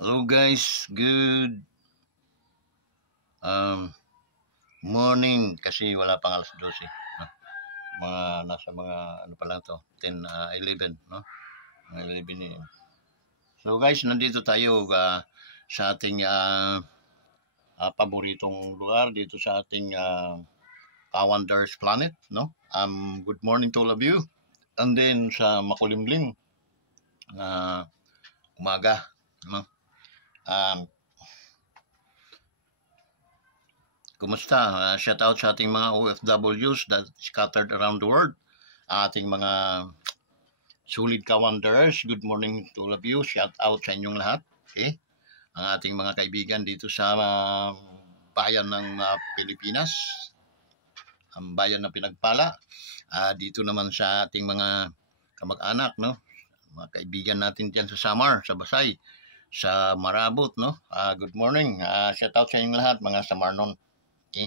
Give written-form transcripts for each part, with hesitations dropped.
Hello guys, good um, morning kasi wala pang alas 12. No? Nasa mga ano pa lang to, 10, 11, no? 11 AM. So guys, nandito tayo sa ating paboritong lugar dito sa ating Wonders Planet, no? Good morning to all of you. And then sa makulimlim na umaga, no? Kumusta? Shout out sa ating mga OFWs that scattered around the world. Ating mga solid ka-wanderers, good morning to all of you. Shout out sa inyong lahat. Okay? Ang ating mga kaibigan dito sa bayan ng Pilipinas. Ang bayan na pinagpala. Dito naman sa ating mga kamag-anak, no? Mga kaibigan natin dyan sa Samar, sa Basay, sa Marabot, no? Good morning. Shout out sa inyong lahat, mga Samarnon. Okay?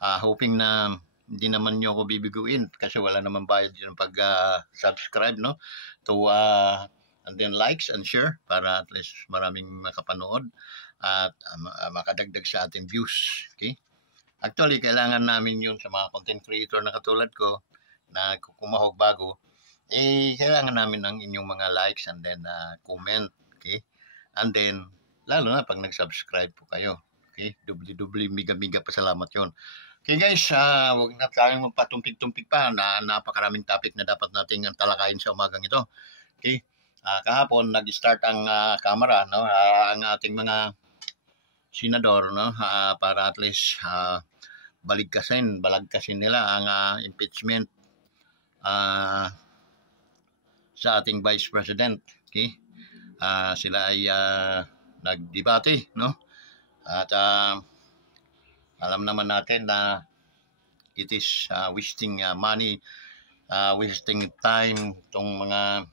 Hoping na hindi naman nyo ako bibiguin kasi wala naman bayad yun pag subscribe, no? And then likes and share para at least maraming makapanood at makadagdag sa ating views. Okay? Actually, kailangan namin yun sa mga content creator na katulad ko na kumahog bago. Kailangan namin ng inyong mga likes and then comment. Okay? And then, lalo na pag nag-subscribe po kayo. Okay, dubli-dubli, miga-miga pasalamat yun. Okay guys, huwag na tayong magpatumpik-tumpik pa na napakaraming topic na dapat nating talakayin sa umagang ito. Okay, kahapon nag-start ang camera, no? Ang ating mga senador, no? Para at least balagkasin nila ang impeachment sa ating Vice President. Okay, sila ay nagdebate, no? At alam naman natin na it is wasting money, wasting time itong mga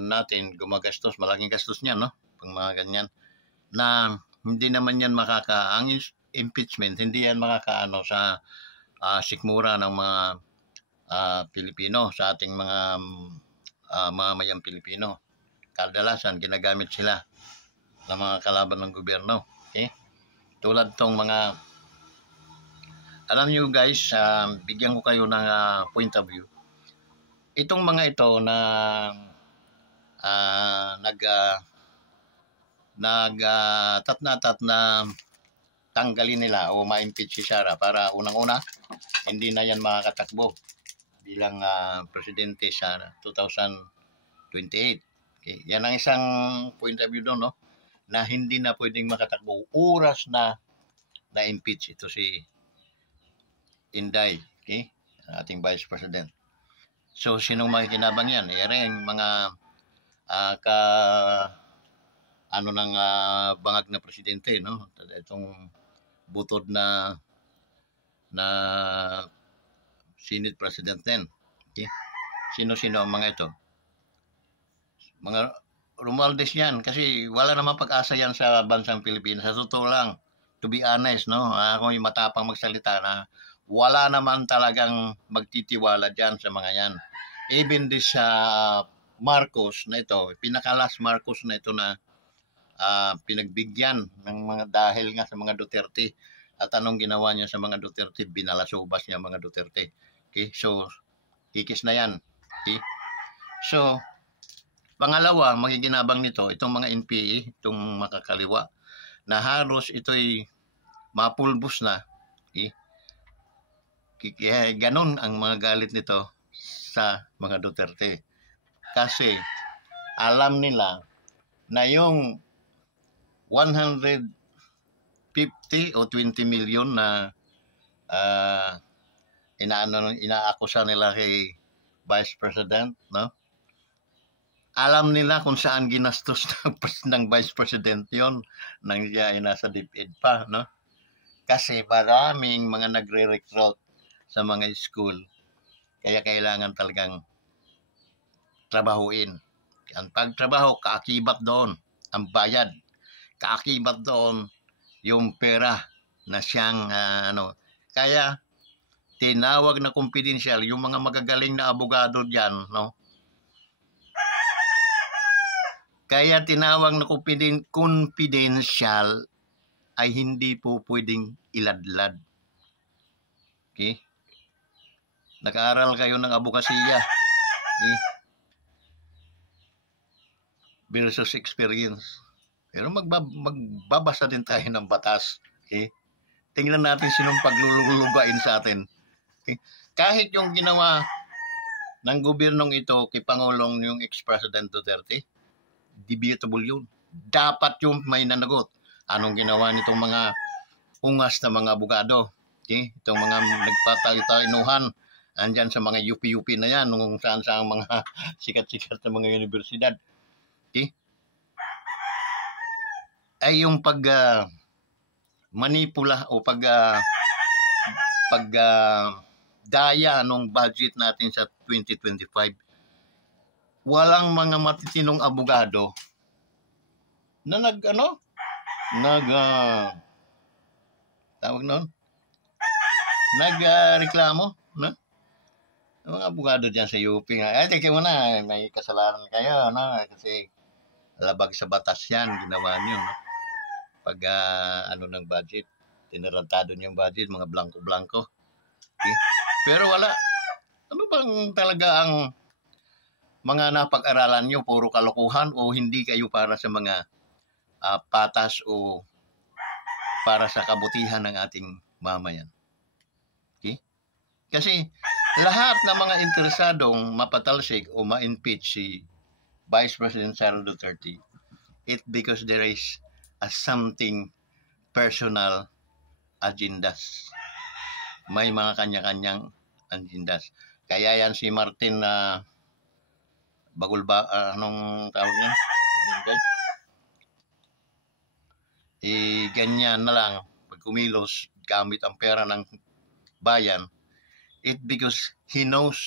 natin gumagastos, malaking gastos niyan, no? Pang mga ganyan na hindi naman yan ang impeachment, hindi yan makakaano sa sikmura ng mga Pilipino, sa ating mga mamayang Pilipino. Kadalasan ginagamit sila ng mga kalaban ng gobyerno. Okay? Tulad tong mga, alam nyo guys, bigyan ko kayo ng point of view. Itong mga ito na tat na tanggalin nila o ma-impeach si Sara para unang-una hindi na yan makakatakbo bilang presidente sa 2028. Okay? Yan ang isang point of view doon, no? Na hindi na pwedeng makatakbo oras na na-impeach ito si Inday, okay? Ating Vice President. So, sinong makikinabang yan? Ring mga bangag na presidente, no? Itong butod na Senate President din. Okay? Sino-sino ang mga ito? Mga Romualdez yan kasi wala namang pag-asa yan sa bansang Pilipinas. Sa totoo lang, to be honest, no? Kung yung matapang magsalita na wala naman talagang magtitiwala dyan sa mga yan. Even this Marcos na ito, pinakalas Marcos na ito na pinagbigyan ng mga dahil nga sa mga Duterte. At anong ginawa niya sa mga Duterte? Binalasubas niya mga Duterte. Okay? So, kikis na yan. Okay? So, pangalawa, magiginabang nito, itong mga NPA, itong makakaliwa, na halos ito'y mapulbos na. Okay? Kaya ganun ang mga galit nito sa mga Duterte. Kasi alam nila na yung 150 o 20 million na inaakusa nila kay Vice President, no? Alam nila kung saan ginastos ng Vice President yon nang siya ay nasa DepEd pa, no? Kasi maraming mga nagre-recruit sa mga school. Kaya kailangan talagang trabahuin. Ang pagtrabaho, kaakibat doon ang bayad. Kaakibat doon yung pera na siyang Kaya tinawag na confidential yung mga magagaling na abogado diyan, no? Kaya tinawag na confidential ay hindi po pwedeng iladlad. Okay? Nag-aaral kayo ng abogasiya. Okay? Versus experience. Pero magbabasa din tayo ng batas. Okay? Tingnan natin sinong paglulugain sa atin. Okay? Kahit yung ginawa ng gobyernong ito kay Pangulong yung ex-President Duterte, debatable yun. Dapat yung may nanagot. Anong ginawa nitong mga ungas na mga abogado? Okay? Itong mga nagpatalitalinuhan andyan sa mga UP-UP na yan, nung saan-saan mga sikat-sikat na mga universidad. Okay? Ay yung manipula o daya nung budget natin sa 2025. Walang mga matitinong abogado na nagreklamo, no? Ang mga abogado diyan sa UP nga, teka mo na, may kasalanan kayo, no? Kasi labag sa batas yan, ginawa niyo, no? Pag ng budget, tinarantado niyo yung budget, mga blanco-blanco. Okay? Pero wala. Ano bang talaga ang mga napag-aralan niyo? Puro kalokohan o hindi kayo para sa mga patas o para sa kabutihan ng ating mamayan? Okay? Kasi lahat ng mga interesadong mapatalsik o ma-impeach si Vice President Sara Duterte, it because there is something personal agendas. May mga kanya-kanyang agendas. Kaya yan si Martin Bagulba, anong tawag niya? Ganyan na lang, pag kumilos, gamit ang pera ng bayan, it because he knows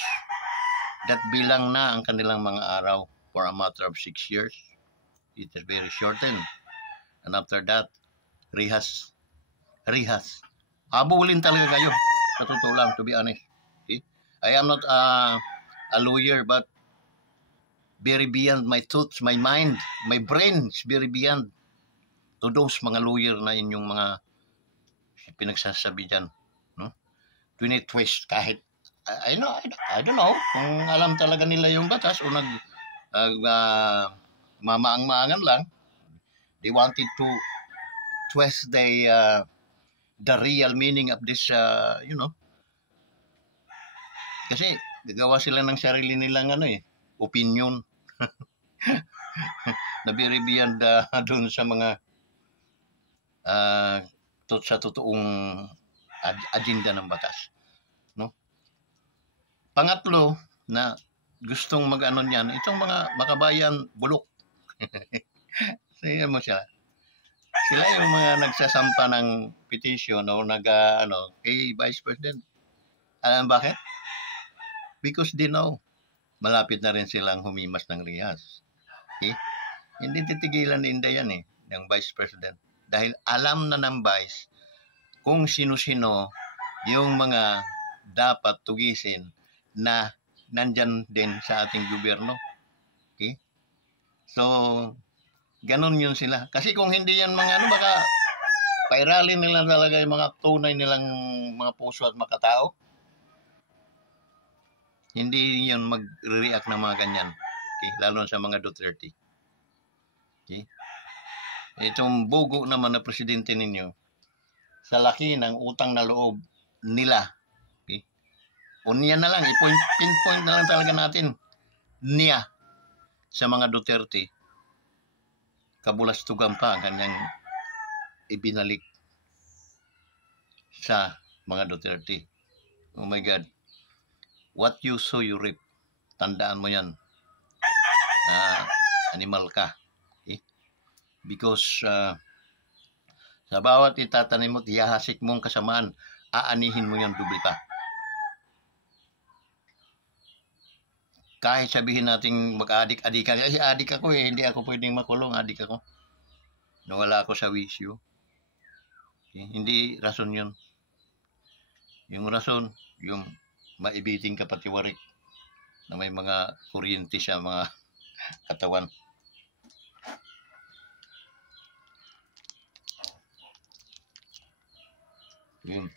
that bilang na ang kanilang mga araw for a matter of 6 years. It is very shortened. And after that, rehas. Habulin talaga kayo. Sa totoo lang, to be honest. Okay? I am not a lawyer, but very beyond my thoughts, my mind, my brain is very beyond to those mga lawyer na inyong mga pinagsasabi dyan. No? Twist kahit, I don't know, kung alam talaga nila yung batas o mamaang-maangan lang. They wanted to twist the real meaning of this, Kasi gagawa sila ng sarili nilang opinion. Na very beyond doon sa mga sa totoong agenda ng batas. No? Pangatlo na gustong mag-ano niyan, itong mga makabayan bulok. Sige mo siya. Sila yung mga nagsasampa ng petition o kay Vice President. Alam bakit? Because they know malapit na rin silang humimas ng rihas. Okay? Hindi titigilan ni Inday yan ng Vice President. Dahil alam na ng Vice kung sino-sino yung mga dapat tugisin na nandyan din sa ating gobyerno. Okay? So, ganun yun sila. Kasi kung hindi yan mga baka pairalin nila talaga yung mga tunay nilang mga puso at makatao. Hindi yun mag-react ng mga ganyan. Okay? Lalo sa mga Duterte. Okay? Itong bugo naman na presidente ninyo, sa laki ng utang na loob nila. Okay? Unya na lang, pinpoint na lang talaga natin niya sa mga Duterte. Kabulastugan pa ang kanyang ibinalik sa mga Duterte. Oh my God. What you sow, you reap. Tandaan mo yan. Animal ka. Okay? Because sa bawat itatanim mo, tiyahasik mong kasamaan, aanihin mo yung dublika. Kahit sabihin natin mag-adik-adikan, kasi adik ako hindi ako pwedeng makulong, adik ako. Nawala ako sa wisyo. Okay? Hindi rason yun. Yung rason, yung maibiting ka pati warik na may mga kuryente sa mga katawan. Yun.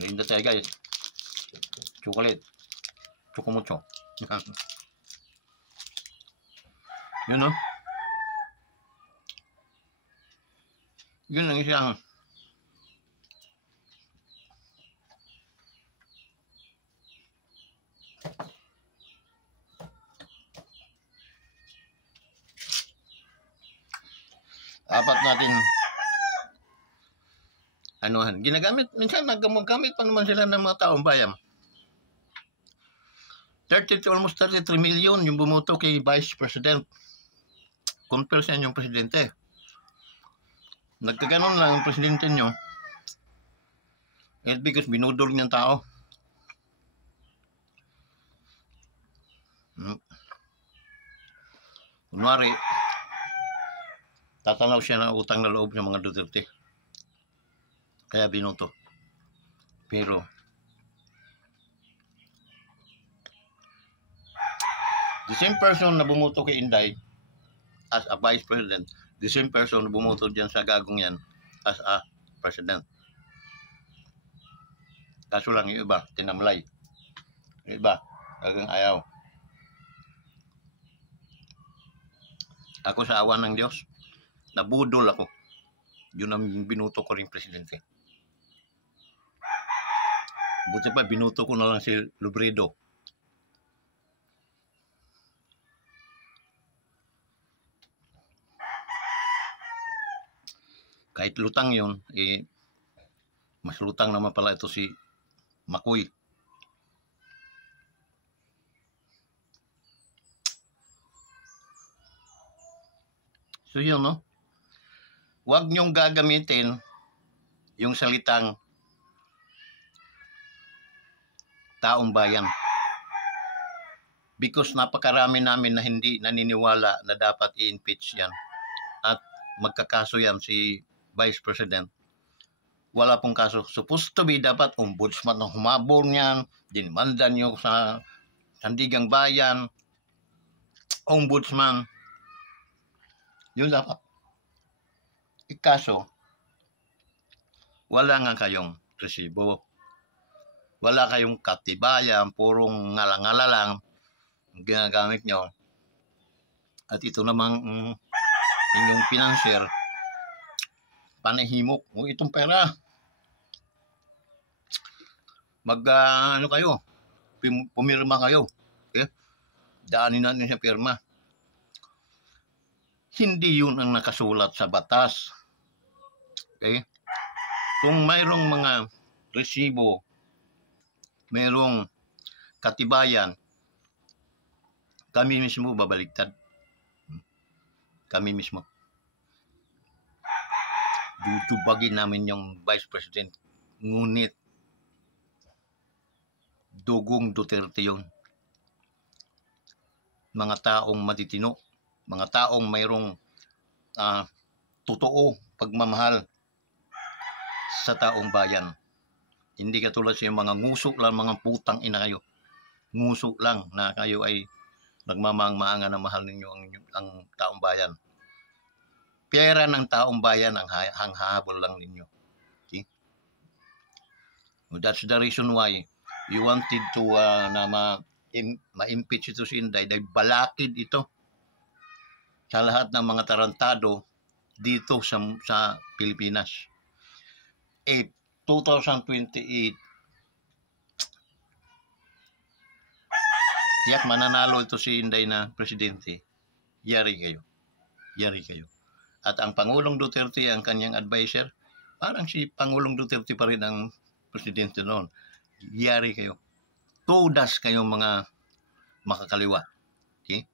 Merinda tayo guys. Chocolate. Chocomucho. Yun no? Yun ang isang apat natin anuhan. Ginagamit, minsan naggamit pa naman sila ng mga taong bayan. 30 to almost 33 million yung bumoto kay Vice President. Compare sa inyong presidente. Nagkaganon lang ang presidente nyo. It's because binudol niyang tao. Kunwari, tatanaw siya ng utang na loob ng mga Duterte. Kaya binoto. Pero, the same person na bumoto kay Inday as a vice president, the same person na bumoto dyan sa gagong yan as a president. Kaso lang yung iba, tinamlay. Yung iba, talagang ayaw. Ako sa awa ng Diyos, nabudol ako. Yun ang binuto ko rin presidente. Buti pa, binuto ko na lang si Lubredo. Kahit lutang yun, mas lutang naman pala ito si Makoy. So yun, no? Huwag niyong gagamitin yung salitang taong bayan. Because napakarami namin na hindi naniniwala na dapat i-impeach yan. At magkakaso yan si Vice President. Wala pong kaso. Supposed to be dapat ombudsman ang humabol niyan. Dinimanda niyo sa Sandigang Bayan. Ombudsman. Yun dapat. Ikaso, wala nga kayong resibo. Wala kayong katibayan. Purong ngala-ngala lang ginagamit nyo. At ito namang inyong financier, panahimok. O itong pera. Ano kayo? Pumirma kayo. Okay? Daanin natin sa pirma. Hindi yun ang nakasulat sa batas. Okay? Kung mayroong mga resibo, mayroong katibayan, kami mismo babaligtad. Kami mismo. Dudubagin namin yung Vice President. Ngunit, dugong Duterte yun. Mga taong matitino. Mga taong mayroong totoo pagmamahal sa taong bayan. Hindi katulad sa mga nguso lang, mga putang ina kayo. Nguso lang na kayo ay nagmamang-maangan na mahal ninyo ang taong bayan. Pera ng taong bayan ang hanghabol lang ninyo. Okay? That's the reason why you wanted to na ma-impeach ito si Inday dahil balakid ito sa lahat ng mga tarantado dito sa Pilipinas. 2028 tiyak mananalo ito si Inday na presidente. Yari kayo. Yari kayo. At ang Pangulong Duterte, ang kanyang advisor, parang si Pangulong Duterte pa rin ang presidente noon. Yari kayo. Todas kayong mga makakaliwa. Okay?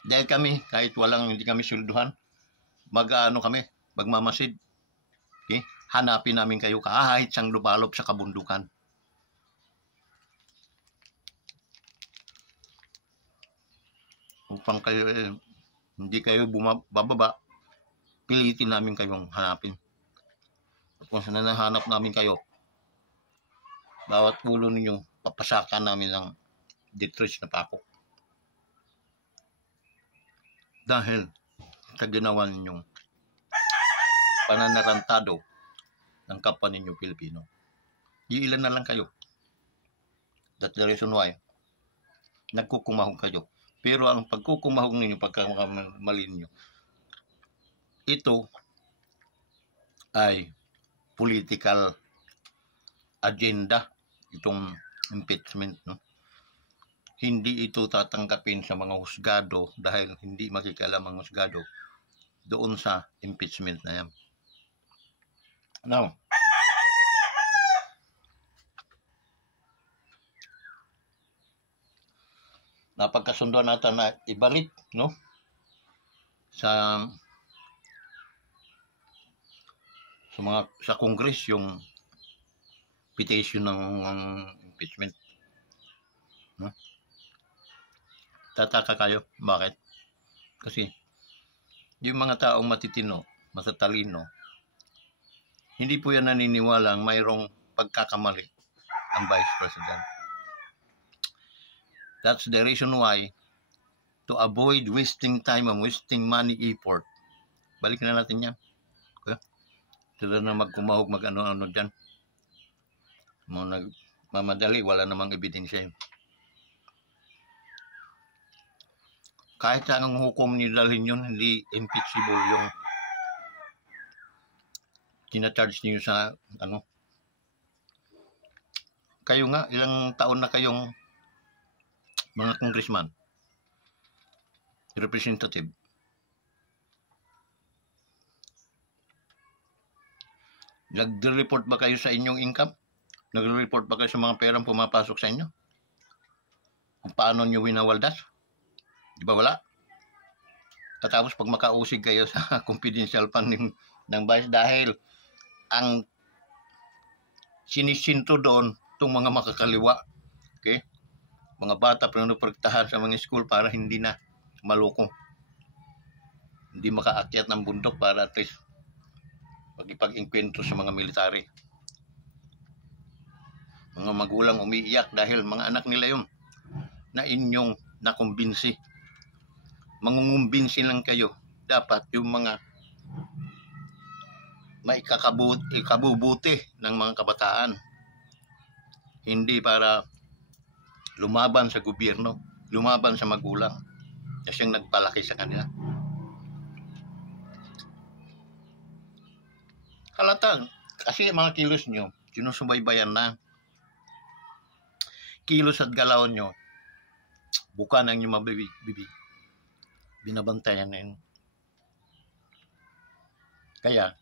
Dahil kami, kahit hindi kami sulduhan, magmamasid. Okay? Hanapin namin kayo kahit sang lubalop sa kabundukan. Upang kayo, hindi kayo bababa, pilitin namin kayong hanapin. At kung saan nahanap namin kayo, bawat ulo ninyo, papasakan namin ng death na pako. dahil sa ginawa ninyong pananarantado ng kapwa ninyo Pilipino. Iilan na lang kayo. That's the reason why nagkukumahog kayo. Pero ang pagkukumahog ninyo, pagkakamali ninyo, ito ay political agenda, itong impeachment, no? Hindi ito tatanggapin sa mga husgado dahil hindi makikialam ang husgado doon sa impeachment na yan. Now, napagkasunduan natin na ibalik, no, sa Congress yung petition ng impeachment, no? Tataka kayo, bakit? Kasi yung mga taong matitino, matatalino, hindi po yan naniniwala ang mayroong pagkakamali ang Vice President. That's the reason why, to avoid wasting time and wasting money, effort, balik na natin yan. Okay? Sila na magkumahog, mag-ano-ano dyan. Mamadali, wala namang ebidensya yun. Kahit saan ang hukom nidalhin yun, hindi impeachable yung tina-charge niyo sa ano. Kayo nga, ilang taon na kayong mga congressman, representative. Nag-report ba kayo sa inyong income? Nag-report ba kayo sa mga perang pumapasok sa inyo? Kung paano nyo winawaldas? Di ba wala? Tapos pag makausig kayo sa confidential fund ng vice dahil ang sinisinto doon itong mga makakaliwa. Okay? Mga bata pinaprotektahan sa mga school para hindi na maloko. Hindi makaakyat ng bundok para at least pag-inkwentro sa mga military. Mga magulang umiiyak dahil mga anak nila yun na inyong nakumbinsi. Mangungumbinsi lang kayo. Dapat yung mga maikabubuti ng mga kabataan. Hindi para lumaban sa gobyerno, lumaban sa magulang na siyang nagpalaki sa kanila. Halata, kasi mga kilos nyo, sinusubaybayan na. Kilos at galaw nyo, buka na inyong mabibig. Binabantayan na yun. Kaya,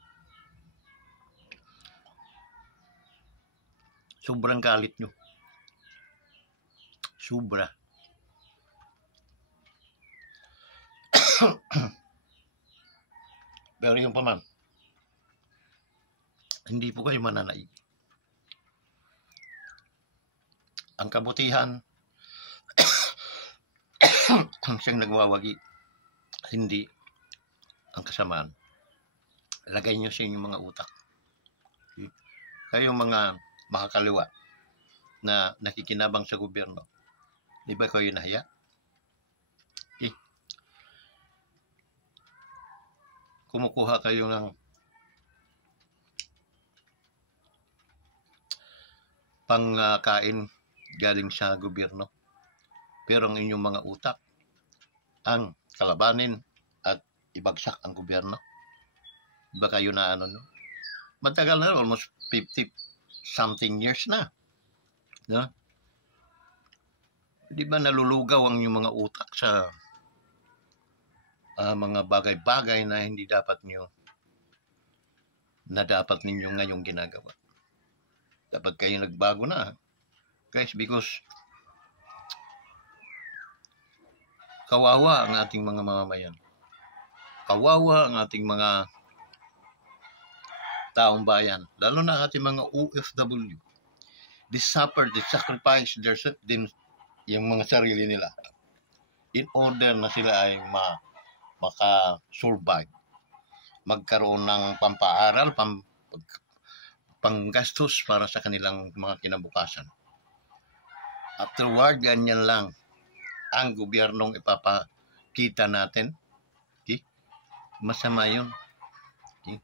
sobrang galit nyo. Sobra. Pero yung paman, hindi po kayo mananaig. Ang kabutihan, ang siyang nagwawagi, hindi ang kasamaan. Lagay nyo sa inyong mga utak. Kayong mga makakaliwa na nakikinabang sa gobyerno, di ba kayo nahiya? Kumukuha kayo ng pangkain galing sa gobyerno. Pero ang inyong mga utak ang kalabanin at ibagsak ang gobyerno. Di ba kayo na ano, no? Matagal na, almost 50 something years na. No? Di ba nalulugaw ang inyong mga utak sa mga bagay-bagay na hindi dapat nyo, na dapat ninyo ngayong ginagawa. Dapat kayo nagbago na, guys, because kawawa ang ating mga mamamayan. Kawawa ang ating mga taong bayan, lalo na ating mga OFW. They suffer, they sacrifice yung mga sarili nila in order na sila ay maka-survive, magkaroon ng pampaaral, panggastos para sa kanilang mga kinabukasan. Afterward, ganyan lang ang gobyernong ipapakita natin masama yun. Okay?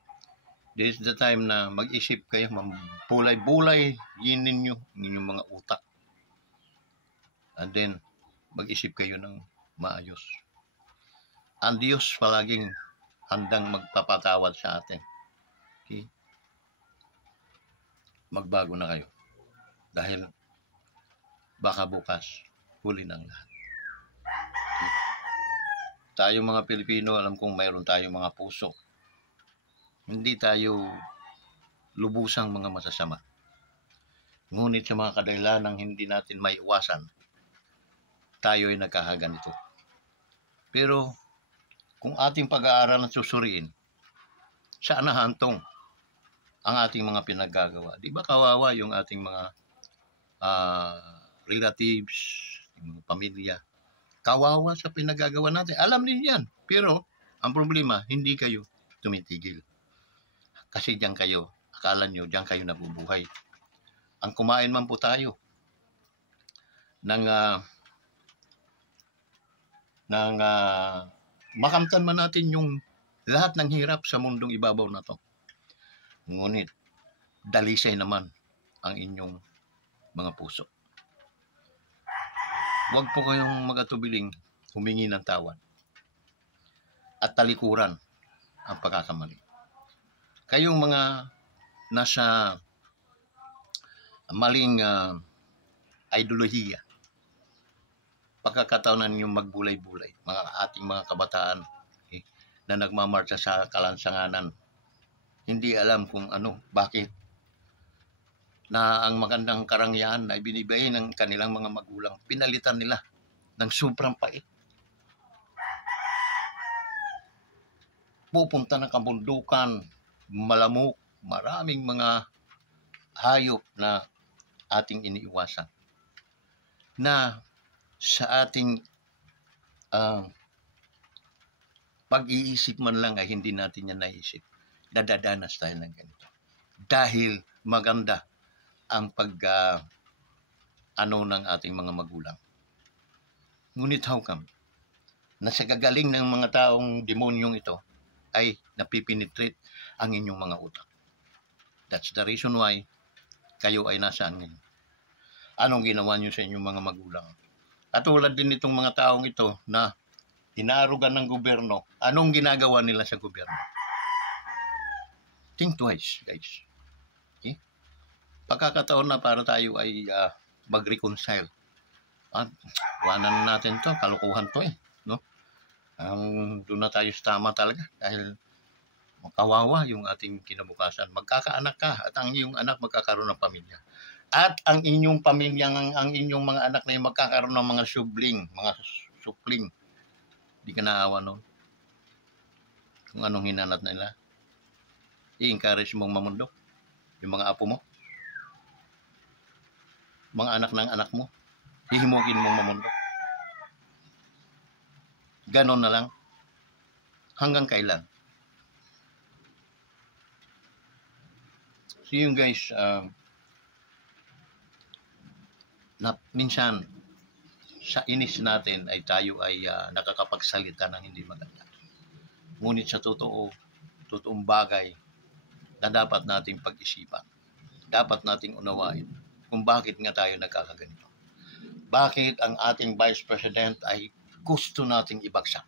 This is the time na mag-isip kayo, bulay-bulay, yinin nyo inyong mga utak. And then, mag-isip kayo ng maayos. Ang Diyos palaging handang magpapatawad sa atin. Okay? Magbago na kayo. Dahil baka bukas, huli ng lahat. Okay? Tayo mga Pilipino, alam kong mayroon tayong mga puso. Hindi tayo lubusang mga masasama. Ngunit sa mga kadahilanang hindi natin maiwasan, tayo ay nagkakaganito. Pero kung ating pag-aaralan at susuriin, saan nahantong ang ating mga pinaggagawa? Di ba kawawa yung ating mga relatives, yung mga pamilya? Kawawa sa pinagagawa natin. Alam niyo yan. Pero ang problema, hindi kayo tumitigil. Kasi diyan kayo, akala nyo, diyan kayo nabubuhay. Ang kumain man po tayo ng makamtan man natin yung lahat ng hirap sa mundong ibabaw na to. Ngunit, dalisay naman ang inyong mga puso. Huwag po kayong mag-atubiling humingi ng tawad at talikuran ang pagkakamali. Kayong mga nasa maling ideolohiya, pagkakataonan yung magbulay-bulay, mga ating mga kabataan na nagmamarcha sa kalansanganan, hindi alam kung ano, bakit, na ang magandang karangyaan na ibinibigay ng kanilang mga magulang, pinalitan nila ng sobrang pait. Pupunta ng kabundukan, malamok, maraming mga hayop na ating iniiwasan. Na sa ating pag-iisip man lang ay hindi natin yan naisip. Nadadanas tayo ng ganito. Dahil maganda ang ng ating mga magulang. Ngunit how come na sa gagaling ng mga taong demonyong ito ay napipenetrate ang inyong mga utak? That's the reason why kayo ay nasaan ngayon. Anong ginawa niyo sa inyong mga magulang? Katulad din itong mga taong ito na inarugan ng gobyerno, anong ginagawa nila sa gobyerno? Think twice, guys. Okay? Pagkakataon na para tayo ay mag-reconcile. Wanan natin to, kalukuhan to no? Doon na tayo sa tama talaga dahil kawawa yung ating kinabukasan. Magkakaanak ka at ang iyong anak magkakaroon ng pamilya. At ang inyong pamilya, ang inyong mga anak na yung magkakaroon ng mga supling. Di ka naawa noon. Kung anong hinanat nila. I-encourage mong mamundok. Yung mga apo mo. Mga anak ng anak mo. Hihimugin mong mamundok. Ganon na lang. Hanggang kailan? So yun guys, minsan sa inis natin ay tayo ay nakakapagsalita ng hindi maganda. Ngunit sa totoong bagay na dapat nating pag-isipan, dapat nating unawain kung bakit nga tayo nagkakaganito. Bakit ang ating Vice President ay gusto nating ibagsak?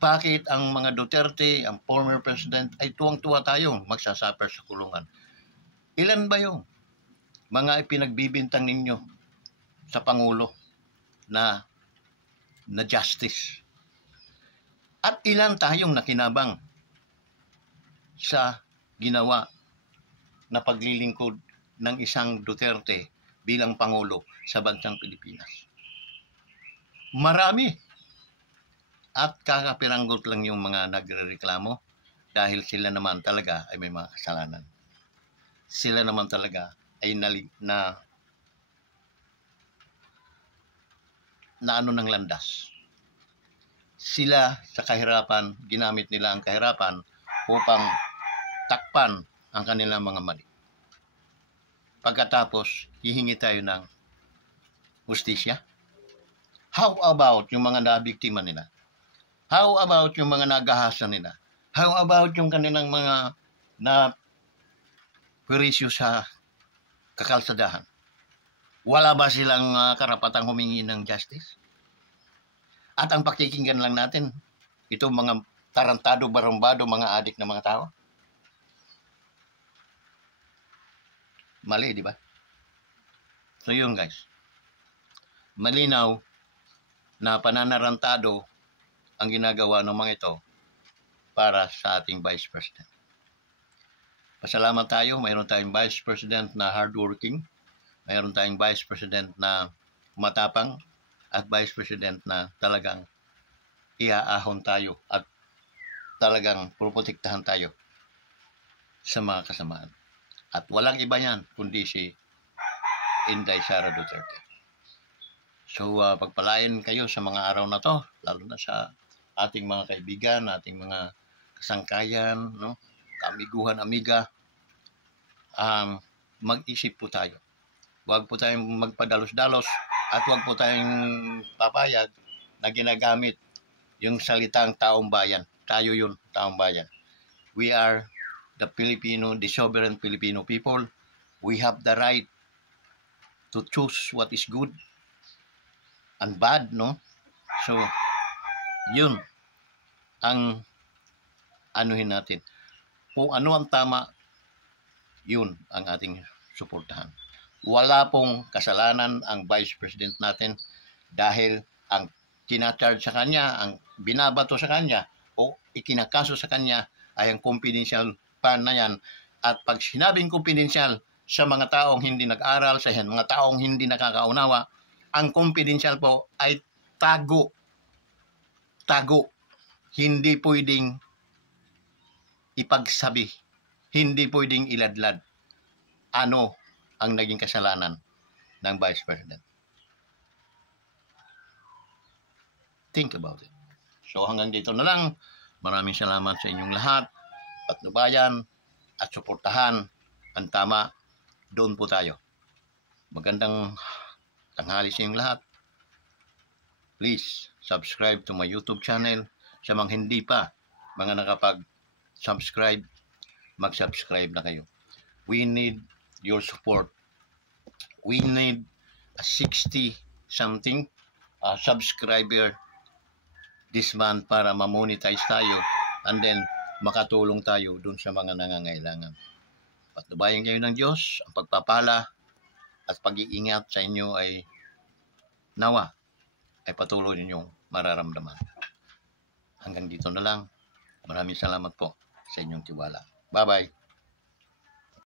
Bakit ang mga Duterte, ang former President ay tuwang-tuwa tayong magsasuffer sa kulungan? Ilan ba yung mga ipinagbibintang ninyo sa Pangulo na justice? At ilan tayong nakinabang sa ginawa na paglilingkod ng isang Duterte bilang Pangulo sa bansang Pilipinas? Marami. At kakapiranggot lang yung mga nagrereklamo dahil sila naman talaga ay may mga kasalanan. Sila naman talaga ay na ano ng landas. Sila sa kahirapan, ginamit nila ang kahirapan upang takpan ang kanilang mga mali. Pagkatapos, hihingi tayo ng hustisya. How about yung mga nabiktima nila? How about yung mga nagahasa nila? How about yung kanilang mga na perisyo sa kakalsadahan? Wala ba silang karapatang humingi ng justice? At ang pakikinggan lang natin, itong mga tarantado, barumbado, mga adik na mga tao? Mali, di ba? So yun guys, malinaw na pananarantado ang ginagawa ng mga ito para sa ating Vice President. Pasalamat tayo, mayroon tayong Vice President na hardworking, mayroon tayong Vice President na matapang, at Vice President na talagang iaahon tayo at talagang puprotektahan tayo sa mga kasamaan. At walang iba yan kundi si Inday Sara Duterte. So pagpalain kayo sa mga araw na to, lalo na sa ating mga kaibigan, ating mga kasangkayan, no? Kaamiguhan, amiga, mag-isip po tayo. Huwag po tayong magpadalos-dalos at huwag po tayong papayag na ginagamit yung salitang taong bayan. Tayo yun, taong bayan. We are the Filipino, the sovereign Filipino people. We have the right to choose what is good and bad, no? So, yun ang anuhin natin. Kung ano ang tama, yun ang ating suportahan. Wala pong kasalanan ang Vice President natin dahil ang kinacharge sa kanya, ang binabato sa kanya o ikinakaso sa kanya ay ang confidential fund na yan. At pag sinabing confidential sa mga taong hindi nag-aral, sa mga taong hindi nakakaunawa, ang confidential po ay tago. Tago. Hindi pwedeng ipagsabi. Hindi pwedeng iladlad. Ano ang naging kasalanan ng Vice President? Think about it. So hanggang dito na lang. Maraming salamat sa inyong lahat. Patnubayan at suportahan ang tama. Doon po tayo. Magandang tanghali sa inyong lahat. Please subscribe to my YouTube channel. Sa mga hindi pa, mga nakapag-subscribe, mag-subscribe na kayo. We need your support. We need a 60-something subscriber this month para ma-monetize tayo and then makatulong tayo dun sa mga nangangailangan. Patnubayan kayo ng Diyos, ang pagpapala at pag-iingat sa inyo ay nawa ay patuloy ninyong mararamdaman. Hanggang dito na lang. Maraming salamat po sa inyong tiwala. Bye-bye.